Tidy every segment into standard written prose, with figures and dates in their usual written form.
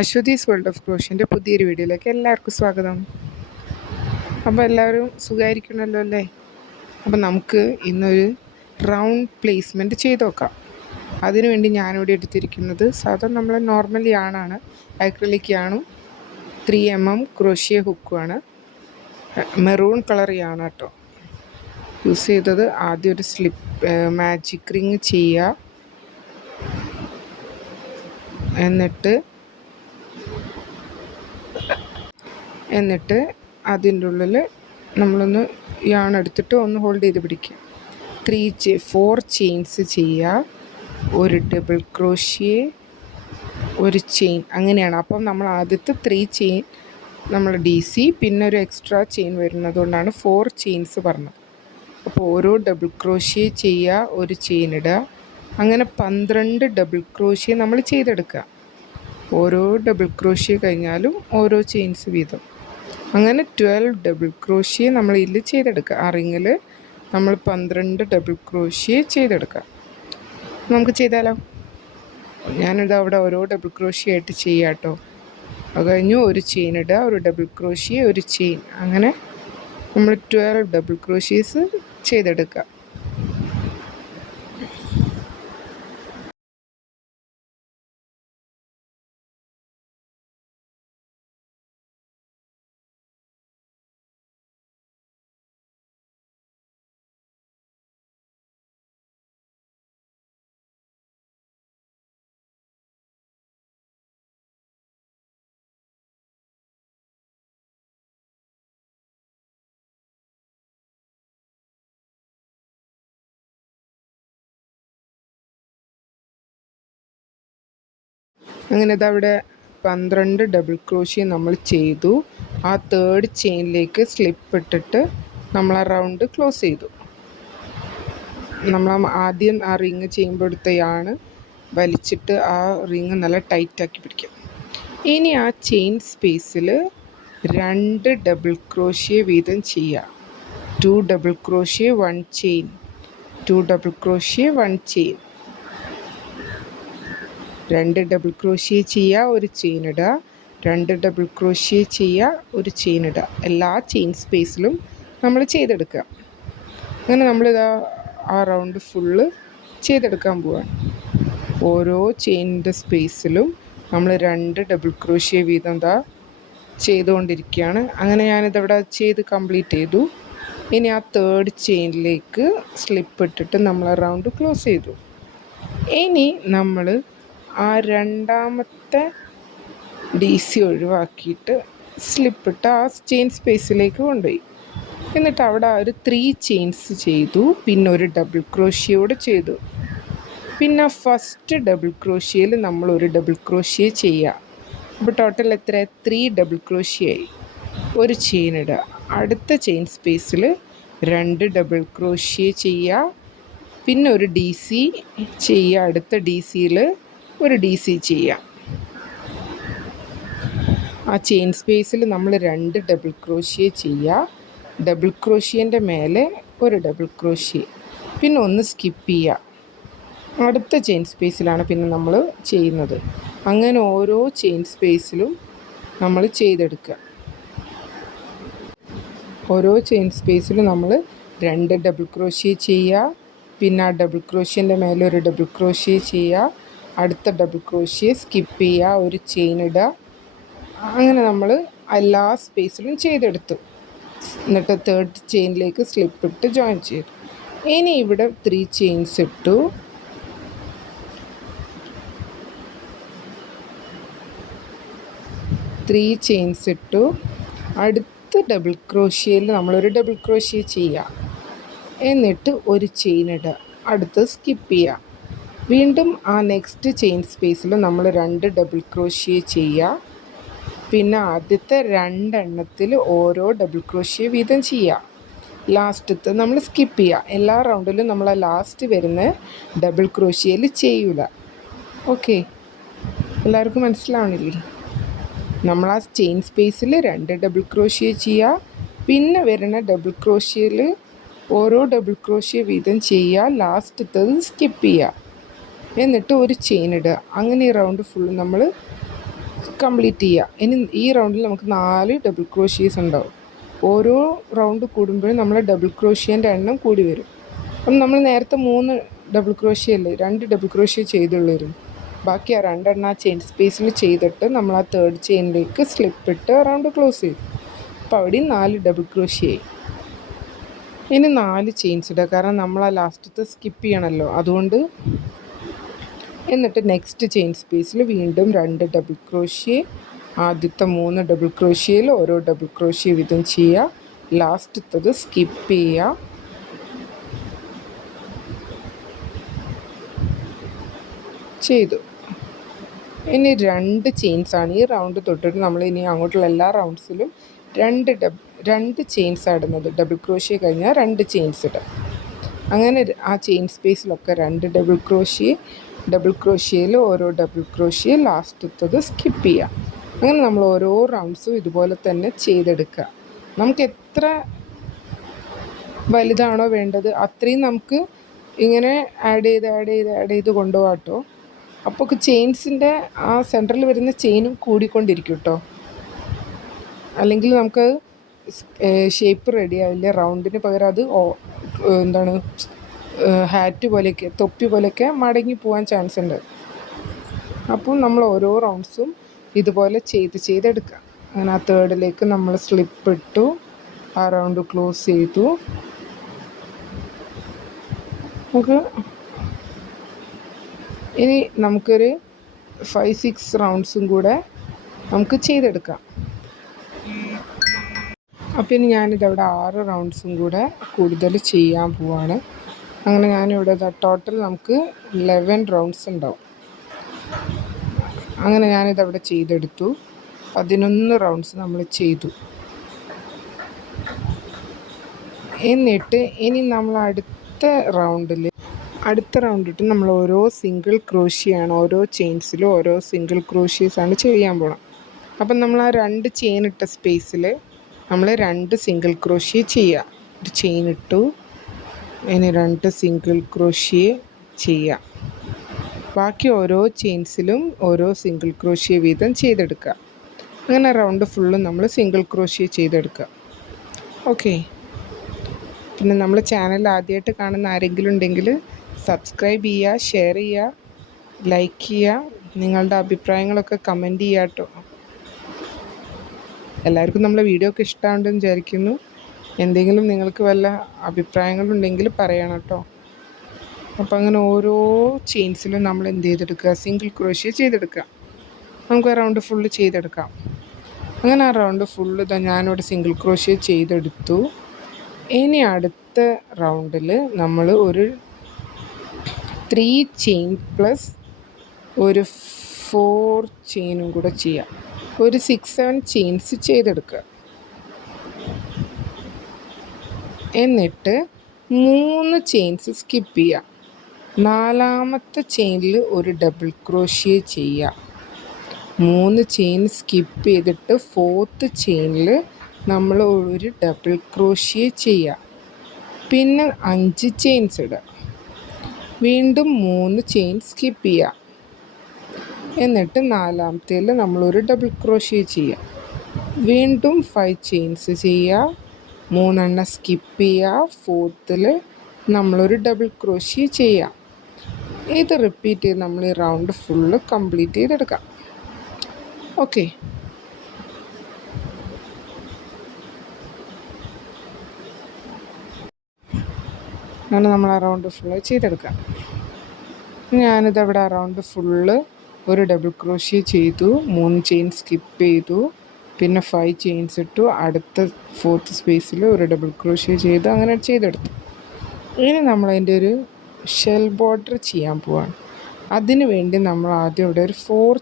Aswathi's world of ക്രോഷ്യൻ്റെ പുതിയൊരു വീഡിയോയിലേക്ക് എല്ലാവർക്കും സ്വാഗതം. അപ്പോൾ എല്ലാവരും സുഖമായിരിക്കണമല്ലോ അല്ലേ? അപ്പോൾ നമുക്ക് ഇന്നൊരു റൗണ്ട് പ്ലേസ്മെൻറ്റ് ചെയ്ത് നോക്കാം. അതിനുവേണ്ടി ഞാനിവിടെ എടുത്തിരിക്കുന്നത് സാധാരണ നമ്മൾ നോർമൽ യാണാണ്, അക്രിലിക് യാണും 3mm ക്രോഷ്യ ഹുക്കുമാണ്. മെറൂൺ കളർ യാണ് കേട്ടോ യൂസ് ചെയ്തത്. ആദ്യം ഒരു മാജിക് റിങ് ചെയ്യുക, എന്നിട്ട് അതിൻ്റെ ഉള്ളിൽ നമ്മളൊന്ന് യാൺ എടുത്തിട്ട് ഒന്ന് ഹോൾഡ് ചെയ്ത് പിടിക്കുക. 4 ചെയിൻസ് ചെയ്യുക, ഒരു ഡബിൾ ക്രോഷ്യ, ഒരു ചെയിൻ, അങ്ങനെയാണ്. അപ്പം നമ്മൾ ആദ്യത്തെ 3 ചെയിൻ നമ്മൾ DC, പിന്നെ ഒരു എക്സ്ട്രാ ചെയിൻ വരുന്നത് കൊണ്ടാണ് 4 ചെയിൻസ് പറഞ്ഞത്. അപ്പോൾ ഓരോ ഡബിൾ ക്രോഷ്യ ചെയ്യുക, ഒരു ചെയിൻ ഇടുക, അങ്ങനെ 12 ഡബിൾ ക്രോഷ്യ നമ്മൾ ചെയ്തെടുക്കുക. ഓരോ ഡബിൾ ക്രോഷ്യ കഴിഞ്ഞാലും ഓരോ ചെയിൻസ് വീതം, അങ്ങനെ 12 ഡബിൾ ക്രോഷ്യ നമ്മൾ ഇതിൽ ചെയ്തെടുക്കുക. ആ റിങ്ങിൽ നമ്മൾ 12 ഡബിൾ ക്രോഷ്യ ചെയ്തെടുക്കുക. നമുക്ക് ചെയ്താലോ? ഞാനിത് അവിടെ ഓരോ ഡബിൾ ക്രോഷ്യ ആയിട്ട് ചെയ്യാം കേട്ടോ. അത് കഴിഞ്ഞു ഒരു ചെയിൻ ഇടുക, ഒരു ഡബിൾ ക്രോഷ്യ, ഒരു ചെയിൻ, അങ്ങനെ നമ്മൾ 12 ഡബിൾ ക്രോഷ്യസ് ചെയ്തെടുക്കുക. അങ്ങനെ ഇതവിടെ 12 ഡബിൾ ക്രോഷ്യ നമ്മൾ ചെയ്തു. ആ 3rd ചെയിനിലേക്ക് സ്ലിപ്പ് ഇട്ടിട്ട് നമ്മൾ ആ റൗണ്ട് ക്ലോസ് ചെയ്തു. നമ്മൾ ആദ്യം ആ റിങ് ചെയ്യുമ്പോൾ എടുത്തയാണ് വലിച്ചിട്ട് ആ റിങ് നല്ല ടൈറ്റാക്കി പിടിക്കും. ഇനി ആ ചെയിൻ സ്പേസിൽ 2 ഡബിൾ ക്രോഷ്യ വീതം ചെയ്യുക. 2 double crochet 1 chain, 2 double crochet 1 chain, 2 double crochet ചെയ്യുക, ഒരു ചെയിൻ ഇടുക, 2 ഡബിൾ ക്രോഷ്യ ചെയ്യുക, ഒരു ചെയിൻ ഇടുക. എല്ലാ ചെയിൻ സ്പേസിലും നമ്മൾ ചെയ്തെടുക്കുക. അങ്ങനെ നമ്മളിതാ ആ റൗണ്ട് ഫുള്ള് ചെയ്തെടുക്കാൻ പോവാണ്. ഓരോ ചെയിനിൻ്റെ സ്പേസിലും നമ്മൾ 2 ഡബിൾ ക്രോഷ്യ വീതം ചെയ്തുകൊണ്ടിരിക്കുകയാണ്. അങ്ങനെ ഞാനിതവിടെ ചെയ്ത് കംപ്ലീറ്റ് ചെയ്തു. ഇനി ആ 3rd ചെയിനിലേക്ക് സ്ലിപ്പ് ഇട്ടിട്ട് നമ്മൾ ആ റൗണ്ട് ക്ലോസ് ചെയ്തു. ഇനി നമ്മൾ ആ രണ്ടാമത്തെ DC ഒഴിവാക്കിയിട്ട് സ്ലിപ്പിട്ട് ആ ചെയിൻ സ്പേസിലേക്ക് കൊണ്ടുപോയി. എന്നിട്ട് അവിടെ ഒരു 3 ചെയിൻസ് ചെയ്തു, പിന്നെ ഒരു ഡബിൾ ക്രോഷ്യോട് ചെയ്തു. പിന്നെ ഫസ്റ്റ് ഡബിൾ ക്രോഷ്യയിൽ നമ്മൾ ഒരു ഡബിൾ ക്രോഷ്യ ചെയ്യുക. അപ്പോൾ ടോട്ടൽ എത്ര? 3 ഡബിൾ ക്രോഷ്യായി. ഒരു ചെയിൻ ഇടുക, അടുത്ത ചെയിൻ സ്പേസിൽ 2 ഡബിൾ ക്രോഷ്യ ചെയ്യുക, പിന്നെ ഒരു DC ചെയ്യുക, അടുത്ത DCയിൽ ഒരു DC ചെയ്യുക. ആ ചെയിൻ സ്പേസിൽ നമ്മൾ 2 ഡബിൾ ക്രോഷ്യ ചെയ്യുക, ഡബിൾ ക്രോഷ്യൻ്റെ മേലെ ഒരു ഡബിൾ ക്രോഷ്യ, പിന്നെ ഒന്ന് സ്കിപ്പ് ചെയ്യുക. അടുത്ത ചെയിൻ സ്പേസിലാണ് പിന്നെ നമ്മൾ ചെയ്യുന്നത്. അങ്ങനെ ഓരോ ചെയിൻ സ്പേസിലും നമ്മൾ ചെയ്തെടുക്കുക. ഓരോ ചെയിൻ സ്പേസിലും നമ്മൾ 2 ഡബിൾ ക്രോഷ്യ ചെയ്യുക, പിന്നെ ആ ഡബിൾ ക്രോഷ്യൻ്റെ മേലെ ഒരു ഡബിൾ ക്രോഷ്യ ചെയ്യുക, അടുത്ത ഡബിൾ ക്രോഷ്യ സ്കിപ്പ് ചെയ്യുക, ഒരു ചെയിൻ ഇടുക. അങ്ങനെ നമ്മൾ എല്ലാ സ്പേസിലും ചെയ്തെടുത്തു. എന്നിട്ട് 3rd ചെയിനിലേക്ക് സ്ലിപ്പ് ഇട്ട് ജോയിൻ ചെയ്തു. ഇനി ഇവിടെ 3 ചെയിൻസ് ഇട്ടു. 3 ചെയിൻസ് ഇട്ടു. അടുത്ത ഡബിൾ ക്രോഷ്യയിൽ നമ്മളൊരു ഡബിൾ ക്രോഷ്യ ചെയ്യുക, എന്നിട്ട് ഒരു ചെയിൻ ഇടുക, അടുത്ത് സ്കിപ്പ് ചെയ്യുക. വീണ്ടും ആ നെക്സ്റ്റ് ചെയിൻ സ്പേസിൽ നമ്മൾ 2 ഡബിൾ ക്രോഷ്യ ചെയ്യുക, പിന്നെ ആദ്യത്തെ 2 എണ്ണത്തിൽ ഓരോ ഡബിൾ ക്രോഷ്യ വീതം ചെയ്യുക. ലാസ്റ്റത്തെ നമ്മൾ സ്കിപ്പ് ചെയ്യുക. എല്ലാ റൗണ്ടിലും നമ്മൾ ആ ലാസ്റ്റ് വരുന്ന ഡബിൾ ക്രോഷ്യയിൽ ചെയ്യൂല. ഓക്കെ, എല്ലാവർക്കും മനസ്സിലാവണില്ലേ? നമ്മൾ ആ ചെയിൻ സ്പേസിൽ 2 ഡബിൾ ക്രോഷ്യ ചെയ്യുക, പിന്നെ വരുന്ന ഡബിൾ ക്രോഷ്യയിൽ ഓരോ ഡബിൾ ക്രോഷ്യ വീതം ചെയ്യുക, ലാസ്റ്റത്തത് സ്കിപ്പ് ചെയ്യുക, എന്നിട്ട് ഒരു ചെയിൻ ഇടുക. അങ്ങനെ ഈ റൗണ്ട് ഫുള്ള് നമ്മൾ കംപ്ലീറ്റ് ചെയ്യുക. ഇനി ഈ റൗണ്ടിൽ നമുക്ക് 4 ഡബിൾ ക്രോഷ്യേസ് ഉണ്ടാവും. ഓരോ റൗണ്ട് കൂടുമ്പോഴും നമ്മൾ ഡബിൾ ക്രോഷ്യേൻ്റെ എണ്ണം കൂടി വരും. അപ്പം നമ്മൾ നേരത്തെ 3 ഡബിൾ ക്രോഷ്യ അല്ലേ, 2 ഡബിൾ ക്രോഷ്യ ചെയ്തുള്ളൂ. ബാക്കി ആ 2 എണ്ണം ആ ചെയിൻ സ്പേസിൽ ചെയ്തിട്ട് നമ്മൾ ആ തേർഡ് ചെയിനിലേക്ക് സ്ലിപ്പിട്ട് റൗണ്ട് ക്ലോസ് ചെയ്തു. അപ്പോൾ അവിടെയും 4 ഡബിൾ ക്രോഷ്യ ആയി. ഇനി 4 ചെയിൻസ് ഇടുക, കാരണം നമ്മൾ ആ ലാസ്റ്റത്തെ സ്കിപ്പ് ചെയ്യണമല്ലോ, അതുകൊണ്ട്. എന്നിട്ട് നെക്സ്റ്റ് ചെയിൻ സ്പേസിൽ വീണ്ടും 2 ഡബിൾ ക്രോഷ്യ, ആദ്യത്തെ 3 ഡബിൾ ക്രോഷ്യയിൽ ഓരോ ഡബിൾ ക്രോഷ്യ വീതം ചെയ്യുക. ലാസ്റ്റത്തത് സ്കിപ്പ് ചെയ്യുക. ചെയ്തു. ഇനി 2 ചെയിൻസാണ് ഈ റൗണ്ട് തൊട്ടിട്ട് നമ്മൾ ഇനി അങ്ങോട്ടുള്ള എല്ലാ റൗണ്ട്സിലും 2 ചെയിൻസ് ഇടുന്നത്. ഡബിൾ ക്രോഷ്യ കഴിഞ്ഞാൽ 2 ചെയിൻസ് ഇടുക. അങ്ങനെ ആ ചെയിൻ സ്പേസിലൊക്കെ 2 ഡബിൾ ക്രോഷ്യ, ഡബിൾ ക്രോഷ്യയിൽ ഓരോ ഡബിൾ ക്രോഷ്യ, ലാസ്റ്റത്തത് സ്കിപ്പ് ചെയ്യുക. അങ്ങനെ നമ്മൾ ഓരോ റൗണ്ട്സും ഇതുപോലെ തന്നെ ചെയ്തെടുക്കുക. നമുക്ക് എത്ര വലുതാണോ വേണ്ടത് അത്രയും നമുക്ക് ഇങ്ങനെ ആഡ് ചെയ്ത് കൊണ്ടുപോകാം കേട്ടോ. അപ്പോൾ ചെയിൻസിൻ്റെ ആ സെൻറ്ററിൽ വരുന്ന ചെയിനും കൂടിക്കൊണ്ടിരിക്കും കേട്ടോ. അല്ലെങ്കിൽ നമുക്ക് ഷേപ്പ് റെഡി ആവില്ല. റൗണ്ടിന് പകരം അത് എന്താണ് ഹാറ്റ് പോലെയൊക്കെ, തൊപ്പി പോലെയൊക്കെ മടങ്ങി പോകാൻ ചാൻസ് ഉണ്ട്. അപ്പോൾ നമ്മൾ ഓരോ റൗണ്ട്സും ഇതുപോലെ ചെയ്തെടുക്കുക. അങ്ങനെ ആ തേർഡിലേക്ക് നമ്മൾ സ്ലിപ്പ് ഇട്ടു, ആ റൗണ്ട് ക്ലോസ് ചെയ്തു. നമുക്ക് ഇനി നമുക്കൊരു 5-6 റൗണ്ട്സും കൂടെ നമുക്ക് ചെയ്തെടുക്കാം. അപ്പോൾ ഇനി ഞാനിതവിടെ 6 റൗണ്ട്സും കൂടെ കൂടുതൽ ചെയ്യാൻ പോവാണ്. അങ്ങനെ ഞാനിവിടെ ടോട്ടൽ നമുക്ക് 11 റൗണ്ട്സ് ഉണ്ടാവും. അങ്ങനെ ഞാനിതവിടെ ചെയ്തെടുത്തു. 11 റൗണ്ട്സ് നമ്മൾ ചെയ്തു. എന്നിട്ട് ഇനി നമ്മൾ അടുത്ത റൗണ്ടിട്ട് നമ്മൾ ഓരോ സിംഗിൾ ക്രോഷ്യയാണ്, ഓരോ ചെയിൻസിലും ഓരോ സിംഗിൾ ക്രോഷ്യസാണ് ചെയ്യാൻ പോകണം. അപ്പം നമ്മൾ ആ 2 ചെയിൻ ഇട്ട സ്പേസിൽ നമ്മൾ 2 സിംഗിൾ ക്രോഷ്യ ചെയ്യുക. ഒരു ചെയിൻ ഇട്ടു, ഇനി 2 സിംഗിൾ ക്രോഷ്യ ചെയ്യുക. ബാക്കി ഓരോ ചെയിൻസിലും ഓരോ സിംഗിൾ ക്രോഷ്യ വീതം ചെയ്തെടുക്കുക. അങ്ങനെ റൗണ്ട് ഫുള്ളും നമ്മൾ സിംഗിൾ ക്രോഷ്യ ചെയ്തെടുക്കുക. ഓക്കെ. പിന്നെ നമ്മൾ ചാനൽ ആദ്യമായിട്ട് കാണുന്ന ആരെങ്കിലും ഉണ്ടെങ്കിൽ സബ്സ്ക്രൈബ് ചെയ്യുക, ഷെയർ ചെയ്യുക, ലൈക്ക് ചെയ്യുക, നിങ്ങളുടെ അഭിപ്രായങ്ങളൊക്കെ കമൻറ്റ് ചെയ്യുക കേട്ടോ. എല്ലാവർക്കും നമ്മളെ വീഡിയോ ഒക്കെ ഇഷ്ടമാണെന്ന് വിചാരിക്കുന്നു. എന്തെങ്കിലും നിങ്ങൾക്ക് വല്ല അഭിപ്രായങ്ങളുണ്ടെങ്കിൽ പറയണം കേട്ടോ. അപ്പോൾ അങ്ങനെ ഓരോ ചെയിൻസിലും നമ്മൾ എന്ത് ചെയ്തെടുക്കുക, സിംഗിൾ ക്രോഷ്യ ചെയ്തെടുക്കുക. നമുക്ക് ആ റൗണ്ട് ഫുള്ള് ചെയ്തെടുക്കാം. അങ്ങനെ ആ റൗണ്ട് ഫുള്ള് ഞാനിവിടെ സിംഗിൾ ക്രോഷ്യ ചെയ്തെടുത്തു. ഇനി അടുത്ത റൗണ്ടിൽ നമ്മൾ ഒരു 3 ചെയിൻ പ്ലസ് ഒരു 4 ചെയിനും കൂടെ ചെയ്യാം. ഒരു 6-7 ചെയിൻസ് ചെയ്തെടുക്കുക. എന്നിട്ട് 3 ചെയിൻസ് സ്കിപ്പ് ചെയ്യുക. 4ാമത്തെ ചെയിനിൽ ഒരു ഡബിൾ ക്രോഷ്യ ചെയ്യുക. 3 ചെയിൻ സ്കിപ്പ് ചെയ്തിട്ട് 4th ചെയിനിൽ നമ്മൾ ഒരു ഡബിൾ ക്രോഷ്യ ചെയ്യുക. പിന്നെ 5 ചെയിൻസ് ഇടുക. വീണ്ടും 3 ചെയിൻ സ്കിപ്പ് ചെയ്യുക. എന്നിട്ട് 4ാമത്തേൽ നമ്മളൊരു ഡബിൾ ക്രോഷ്യ ചെയ്യുക. വീണ്ടും 5 ചെയിൻസ് ചെയ്യുക. 3 എണ്ണം സ്കിപ്പ് ചെയ്യുക. 4th നമ്മളൊരു ഡബിൾ ക്രോഷ്യ ചെയ്യുക. ഇത് റിപ്പീറ്റ് ചെയ്ത് നമ്മൾ ഈ റൗണ്ട് ഫുള്ള് കംപ്ലീറ്റ് ചെയ്തെടുക്കാം. ഓക്കെ. അങ്ങനെ നമ്മൾ ആ റൗണ്ട് ഫുള്ള് ചെയ്തെടുക്കാം. ഞാനിതവിടെ ആ റൗണ്ട് ഫുള്ള് ഒരു ഡബിൾ ക്രോഷ്യ ചെയ്തു, 3 ചെയിൻ സ്കിപ്പ് ചെയ്തു, പിന്നെ 5 ചെയിൻസ് ഇട്ടു, അടുത്ത 4th സ്പേസിൽ ഒരു ഡബിൾ ക്രോഷ്യ ചെയ്തു, അങ്ങനെ ചെയ്തെടുത്തു. ഇനി നമ്മളതിൻ്റെ ഒരു ഷെൽ ബോർഡർ ചെയ്യാൻ പോവാണ്. അതിന് വേണ്ടി നമ്മൾ ആദ്യം ഇവിടെ ഒരു 4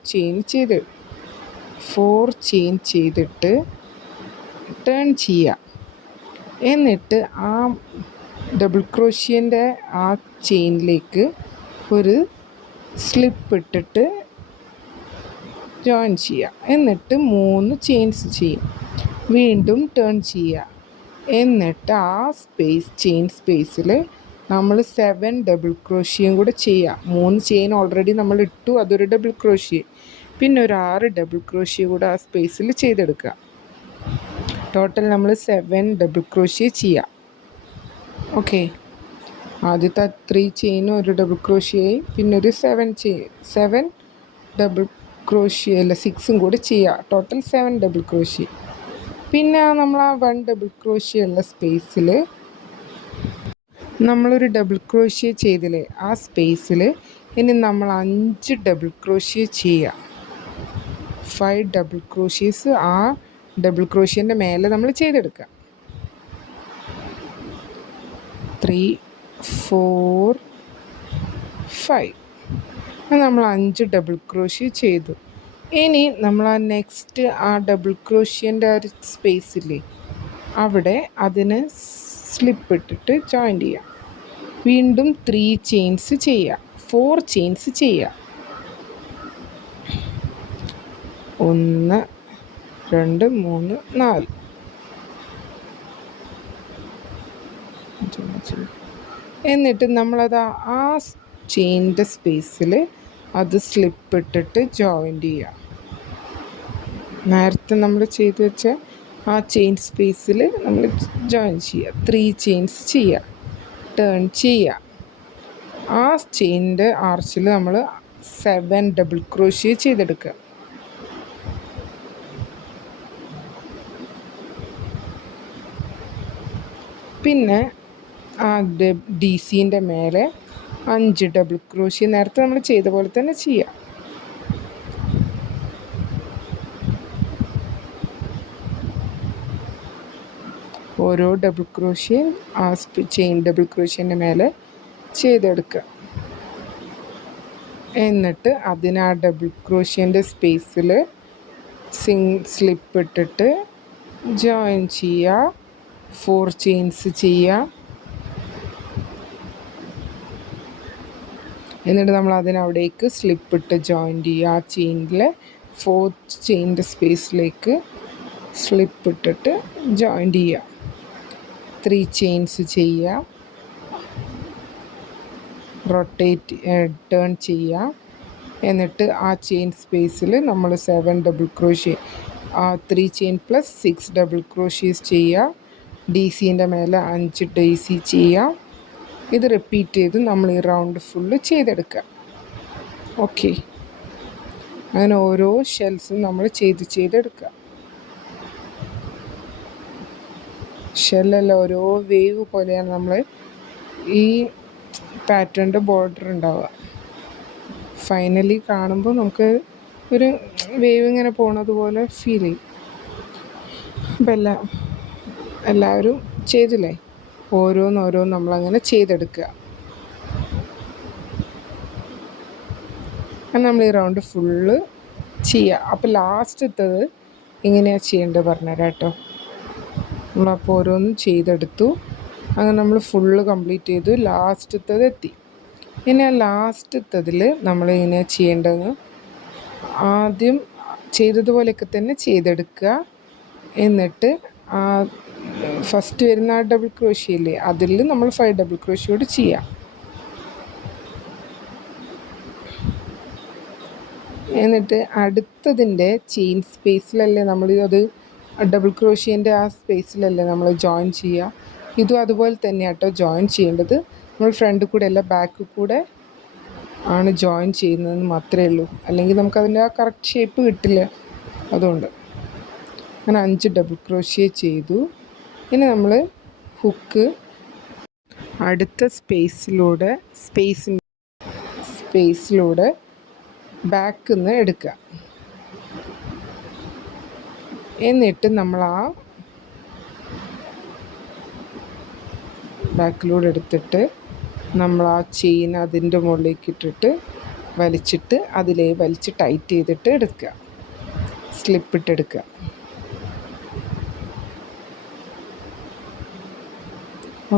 ചെയിൻ ചെയ്തിട്ട് ടേൺ ചെയ്യുക. എന്നിട്ട് ആ ഡബിൾ ക്രോഷ്യൻ്റെ ആ ചെയിനിലേക്ക് ഒരു സ്ലിപ്പ് ഇട്ടിട്ട് ജോയിൻ ചെയ്യുക. എന്നിട്ട് 3 ചെയിൻസ് ചെയ്യും. വീണ്ടും ടേൺ ചെയ്യുക. എന്നിട്ട് ആ ചെയിൻ സ്പേസിൽ നമ്മൾ 7 ഡബിൾ ക്രോഷ്യയും കൂടെ ചെയ്യുക. 3 ചെയിൻ ഓൾറെഡി നമ്മൾ ഇട്ടു, അതൊരു ഡബിൾ ക്രോഷ്യ. പിന്നെ ഒരു 6 ഡബിൾ ക്രോഷ്യ കൂടെ ആ സ്പേസിൽ ചെയ്തെടുക്കുക. ടോട്ടൽ നമ്മൾ 7 ഡബിൾ ക്രോഷ്യ ചെയ്യുക. ഓക്കെ, ആദ്യത്തെ 3 ചെയിനും ഒരു ഡബിൾ ക്രോഷ്യയായി, പിന്നെ ഒരു 7 ഡബിൾ ക്രോഷ്യ അല്ല 6ഉം കൂടി ചെയ്യുക. Total 7 double crochet. പിന്നെ നമ്മൾ ആ 1 ഡബിൾ ക്രോഷ്യ ഉള്ള സ്പേസിൽ നമ്മളൊരു ഡബിൾ ക്രോഷ്യ ചെയ്തില്ലേ, ആ സ്പേസിൽ ഇനി നമ്മൾ 5 ഡബിൾ ക്രോഷ്യ ചെയ്യുക. 5 ഡബിൾ ക്രോഷ്യസ് ആ ഡബിൾ ക്രോഷ്യൻ്റെ മേലെ നമ്മൾ ചെയ്തെടുക്കുക. 3 4 5 നമ്മൾ 5 ഡബിൾ ക്രോഷ്യ ചെയ്തു. ഇനി നമ്മൾ ആ നെക്സ്റ്റ് ആ ഡബിൾ ക്രോഷ്യൻ്റെ ആ ഒരു സ്പേസില്ലേ, അവിടെ അതിന് സ്ലിപ്പ് ഇട്ടിട്ട് ജോയിൻ ചെയ്യുക. വീണ്ടും 3 ചെയിൻസ് ചെയ്യുക, 4 ചെയിൻസ് ചെയ്യുക. 1 2 3 4. എന്നിട്ട് നമ്മളത് ആ ചെയിൻ്റെ സ്പേസിൽ അത് സ്ലിപ്പ് ഇട്ടിട്ട് ജോയിൻ ചെയ്യുക. നേരത്തെ നമ്മൾ ചെയ്ത് വെച്ച ആ ചെയിൻ സ്പേസിൽ നമ്മൾ ജോയിൻ ചെയ്യുക. 3 ചെയിൻസ് ചെയ്യുക, ടേൺ ചെയ്യുക. ആ ചെയിനിൻ്റെ ആർച്ചിൽ നമ്മൾ 7 ഡബിൾ ക്രോഷ്യ ചെയ്തെടുക്കുക. പിന്നെ ആ ഡി സിൻ്റെ മേലെ 5 ഡബിൾ ക്രോഷ്യ നേരത്തെ നമ്മൾ ചെയ്ത പോലെ തന്നെ ചെയ്യുക. ഓരോ ഡബിൾ ക്രോഷ്യയും ആ ചെയിൻ ഡബിൾ ക്രോഷ്യൻ്റെ മേലെ ചെയ്തെടുക്കുക. എന്നിട്ട് അതിന് ആ ഡബിൾ ക്രോഷ്യൻ്റെ സ്പേസിൽ സ്ലിപ്പ് ഇട്ടിട്ട് ജോയിൻ ചെയ്യുക. 4 ചെയിൻസ് ചെയ്യുക. എന്നിട്ട് നമ്മൾ അതിനവിടേക്ക് സ്ലിപ്പ് ഇട്ട് ജോയിൻ ചെയ്യുക. ആ ചെയിനിലെ 4th ചെയിനിൻ്റെ സ്പേസിലേക്ക് സ്ലിപ്പ് ഇട്ടിട്ട് ജോയിൻ ചെയ്യുക. 3 ചെയിൻസ് ചെയ്യുക, റൊട്ടേറ്റ് ടേൺ ചെയ്യുക. എന്നിട്ട് ആ ചെയിൻ സ്പേസിൽ നമ്മൾ 7 ഡബിൾ ക്രോഷ്യ, ആ 3 ചെയിൻ പ്ലസ് 6 ഡബിൾ ക്രോഷ്യേസ് ചെയ്യുക. ഡി സിൻ്റെ മേലെ 5 DC ചെയ്യുക. ഇത് റിപ്പീറ്റ് ചെയ്ത് നമ്മൾ ഈ റൗണ്ട് ഫുള്ള് ചെയ്തെടുക്കുക. ഓക്കെ, അങ്ങനെ ഓരോ ഷെൽസും നമ്മൾ ചെയ്തെടുക്കുക. ഷെല്ലെല്ലാം ഓരോ വേവ് പോലെയാണ് നമ്മൾ ഈ പാറ്റേണിൻ്റെ ബോർഡർ ഉണ്ടാവുക. ഫൈനലി കാണുമ്പോൾ നമുക്ക് ഒരു വേവ് ഇങ്ങനെ പോണത് പോലെ ഫീൽ ചെയ്യും. അപ്പം എല്ലാവരും ചെയ്തില്ലേ, ഓരോന്നോരോന്ന് നമ്മളങ്ങനെ ചെയ്തെടുക്കുക. അങ്ങനെ നമ്മൾ ഈ റൗണ്ട് ഫുള്ള് ചെയ്യുക. അപ്പോൾ ലാസ്റ്റത്തത് എങ്ങനെയാണ് ചെയ്യേണ്ടത് പറഞ്ഞുതരാം കേട്ടോ. നമ്മളപ്പോൾ ഓരോന്നും ചെയ്തെടുത്തു. അങ്ങനെ നമ്മൾ ഫുള്ള് കംപ്ലീറ്റ് ചെയ്തു, ലാസ്റ്റത്തത് എത്തി. ഇനി ആ ലാസ്റ്റത്തതിൽ നമ്മൾ എങ്ങനെയാണ് ചെയ്യേണ്ടതെന്ന് ആദ്യം ചെയ്തതുപോലെയൊക്കെ തന്നെ ചെയ്തെടുക്കുക. എന്നിട്ട് ആ ഫസ്റ്റ് വരുന്ന ആ ഡബിൾ ക്രോഷ്യ ഇല്ലേ, അതിൽ നമ്മൾ 5 ഡബിൾ ക്രോഷ്യോട് ചെയ്യാം. എന്നിട്ട് അടുത്തതിൻ്റെ ചെയിൻ സ്പേസിലല്ലേ നമ്മൾ അത് ഡബിൾ ക്രോഷ്യേൻ്റെ ആ സ്പേസിലല്ലേ നമ്മൾ ജോയിൻ ചെയ്യുക. ഇതും അതുപോലെ തന്നെയാണ് കേട്ടോ ജോയിൻ ചെയ്യേണ്ടത്. നമ്മൾ ഫ്രണ്ട് കൂടെ അല്ല ബാക്ക് കൂടെ ആണ് ജോയിൻ ചെയ്യുന്നതെന്ന് മാത്രമേ ഉള്ളൂ. അല്ലെങ്കിൽ നമുക്കതിൻ്റെ ആ കറക്റ്റ് ഷേപ്പ് കിട്ടില്ല. അതുകൊണ്ട് അങ്ങനെ 5 ഡബിൾ ക്രോഷ്യ ചെയ്തു. ഇനി നമ്മൾ ഹുക്ക് അടുത്ത സ്പേസിലൂടെ ബാക്കിൽ നിന്ന് എടുക്കുക. എന്നിട്ട് നമ്മൾ ആ ബാക്കിലൂടെ എടുത്തിട്ട് നമ്മൾ ആ ചെയിൻ അതിൻ്റെ മുകളിലേക്ക് ഇട്ടിട്ട് വലിച്ചിട്ട് വലിച്ച് ടൈറ്റ് ചെയ്തിട്ട് എടുക്കുക, സ്ലിപ്പിട്ടെടുക്കുക.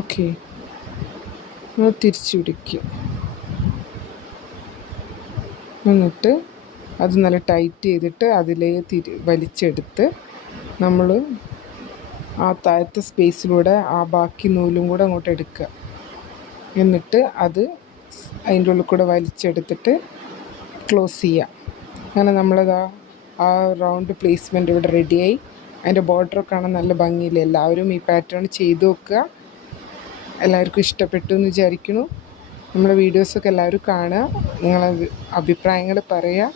ഓക്കെ, തിരിച്ചു പിടിക്കുക. എന്നിട്ട് അത് നല്ല ടൈറ്റ് ചെയ്തിട്ട് വലിച്ചെടുത്ത് നമ്മൾ ആ താഴത്തെ സ്പേസിലൂടെ ആ ബാക്കി നൂലും കൂടെ അങ്ങോട്ട് എടുക്കുക. എന്നിട്ട് അത് അതിൻ്റെ ഉള്ളിൽ കൂടെ വലിച്ചെടുത്തിട്ട് ക്ലോസ് ചെയ്യുക. അങ്ങനെ നമ്മളതാ ആ റൗണ്ട് പ്ലേസ്മെൻറ്റ് ഇവിടെ റെഡിയായി. അതിൻ്റെ ബോർഡറൊക്കെ കാണാൻ നല്ല ഭംഗിയില്ല. എല്ലാവരും ഈ പാറ്റേൺ ചെയ്ത് നോക്കുക. എല്ലാവർക്കും ഇഷ്ടപ്പെട്ടു എന്ന് വിചാരിക്കുന്നു. നമ്മുടെ വീഡിയോസൊക്കെ എല്ലാവരും കാണുക, നിങ്ങളെ അഭിപ്രായങ്ങൾ പറയുക,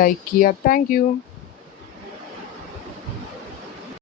ലൈക്ക് ചെയ്യുക. Thank you.